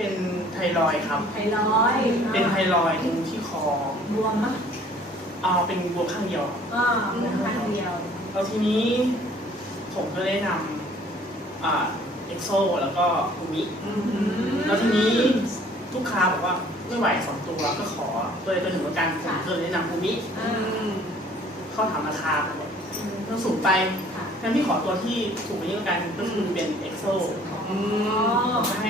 เป็นไทรอยด์ครับ ไทรอยด์เป็นไทรอยด์ตรงที่คอบวมมั้ยเอาเป็นบวมข้างเดียวอ่าเป็นข้างเดียวแล้วทีนี้ผมก็ได้นำอ่าเอ็กโซแล้วก็อูมิแล้วทีนี้ลูกค้าบอกว่าไม่ไหวสองตัวก็ขอตัวใดตัวหนึ่งประกันผมก็เลยแนะนำอูมิอ่าเขาถามราคาผมบอกมันสูงไปค่ะงั้นพี่ขอตัวที่ถูกกว่านี้แล้วกันก็คือเป็นเอ็กโซอ๋อผมก็ให้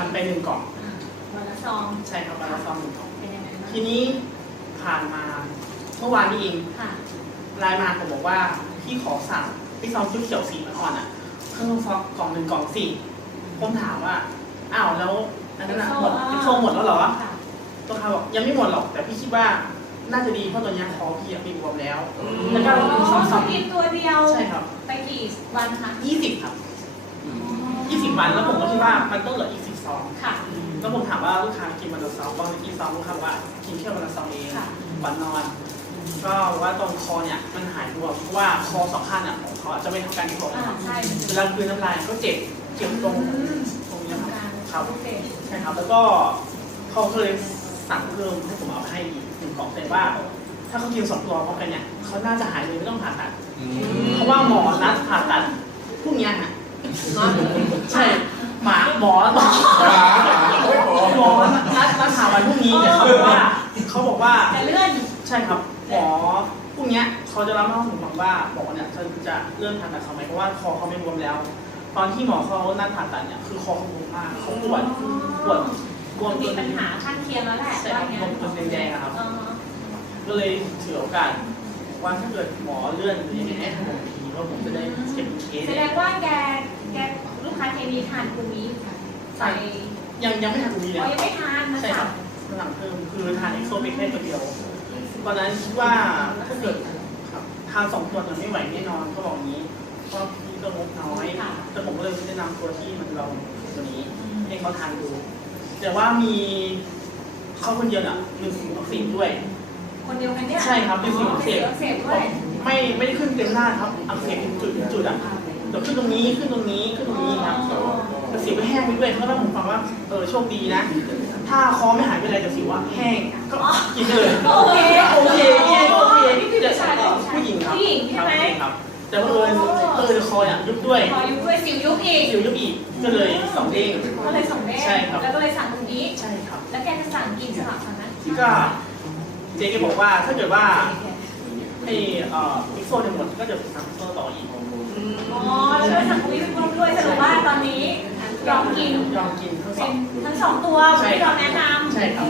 ทำไปหนึ่งกล่องอ่าวันละซองใช่ครับวันละซองหนึ่งกล่องเป็นยังไงบ้างทีนี้ผ่านมาเมื่อวานนี้เองค่ะไลน์มาผมบอกว่าพี่ขอสั่งพี่ซองเขียวๆสีอ่อนๆอะเพิ่มฟอกกล่องหนึ่งกล่องสี่ผมถามว่าอ้าวแล้วอันนั้นอะหมดพี่โซหมดแล้วเหรอค่ะตัวเขาบอกยังไม่หมดหรอก แต่พี่คิดว่าน่าจะดีเพราะตัวเนี้ยคอพี่อะมีบวมแล้วแล้วก็เราสองสองกินตัวเดียวใช่ครับไปกี่วันคะยี่สิบครับยี่สิบวันแล้วผมก็คิดว่ามันต้องเหลืออีกสิบส อง ค่ะ แล้วผมถามว่าลูกค้ากินวันละสองบ้างหรือกินสองลูกค้าบอกว่ากินแค่วันละสองเองค่ะ ก่อนนอน ก็ว่าตรงคอเนี่ยมันหายบวมเพราะว่าคอสองข้างเนี่ยของเขาจะไม่เท่ากันที่ผมอ่าใช่เวลากลืนน้ำลายก็เจ็บเจ็บตรงอืมตรงเนี้ยทำคการรับโอเคใช่ครับ แล้วก็เขาเคยสั่งเพิ่มให้ผมเอาให้อีกหนึ่งกล่องแต่ว่า ถ้าเขากินสองตัวพร้อมกันเนี่ยเขาน่าจะหายเลยไม่ต้องผ่าตัด เพราะว่าหมอนัดผ่าตัดพรุ่งเนี้ยฮะ ใช่ หมาหมอหมอหมอนัดนัดผ่าวันพรุ่งนี้แต่เขาบอกว่าเขาบอกว่าจะเลื่อน ใช่ครับหมอพรุ่งเนี้ยเขาจะรับมาให้ผมฟังว่าหมอเนี่ยจะจะเริ่มผ่าตัดเขาไหมเพราะว่าคอเขาไม่บวมแล้ว ตอนที่หมอเขานัดผ่าตัดเนี่ยคือคอเขาบวมมากเขาปวดปวดบวมจมีนปัญหาข้างเคียงแล้วแหละใช่ครับว่าองบวมนั้นจนแดงครับ ก็เลยถือโอกาสว่าถ้าเกิดหมอเลื่อนหรือยังไงให้ผมทีว่าผมจะได้เก็บเคสแสดงว่าแกแกลูกค้าเคมีทานคูมิ ไปยังยังไม่ทันมีเลยอ๋อยังไม่ทานนะใช่ครัคะบสั่งเพิ่มคือทานเอ็กโซไปแค่ตัวเดียวตอนนั้นคิดว่าถ้าเกิดครับทานสองตัวเนี่ยไม่ไหวแน่นอนก็บอกอย่างนี้เพราะพี่ก็งบน้อยแต่ผมก็เลยแนะนำตัวที่มันเราตัวนี้ให้เขาทานดู แต่ว่ามีเขาคนเดียวน่ะมีสิ่งอักเสบด้วย คนเดียวกันเนี่ยใช่ครับเป็นสิ่งอักเสบอักเสบด้วยไม่ไม่ได้ขึ้นเต็มหน้าครับอักเสบเป็นจุดเป็นจุดอะเดี๋ยวขึ้นตรงนี้ขึ้นตรงนี้ขึ้นตรงนี้ครับแต่ สิวก็แห้งไปด้วยเพราะว่าผมฟังว่าเออโชคดีนะ ถ้าคอไม่หายไปเลยแต่สิวว่าแห้งก็กินเลยโอเคโอเคโอเคนี่คือผู้ชายหรือผู้ชายผู้หญิงครับผู้หญิงใช่ไหมครับแต่ว่าเออเออคอเนี่ยยุบด้วยขอยุบด้วยสิวยุบอีกสิวยุบอีกก็เลยสองเด้งก็เลยส่งแม่ใช่ครับแล้วก็เลยสั่งตรงนี้ใช่ครับ แล้วแกจะสั่งกี่ฉบับสั่งนะก็เจ๊แกบอกว่าถ้าเกิดว่าให้เอ่อพิโซจะหมดก็จะสั่งโซต่ออีกอ๋อแล้วก็สั่งตรงนี้เป็นร่วมด้วยสรุปว่าตอนนี้ ยอมกินยอมกินทั้งสเป็อนงทั้งสองตัวใช่ที่ครัเราบแนะนำ ใช่ครับโอ้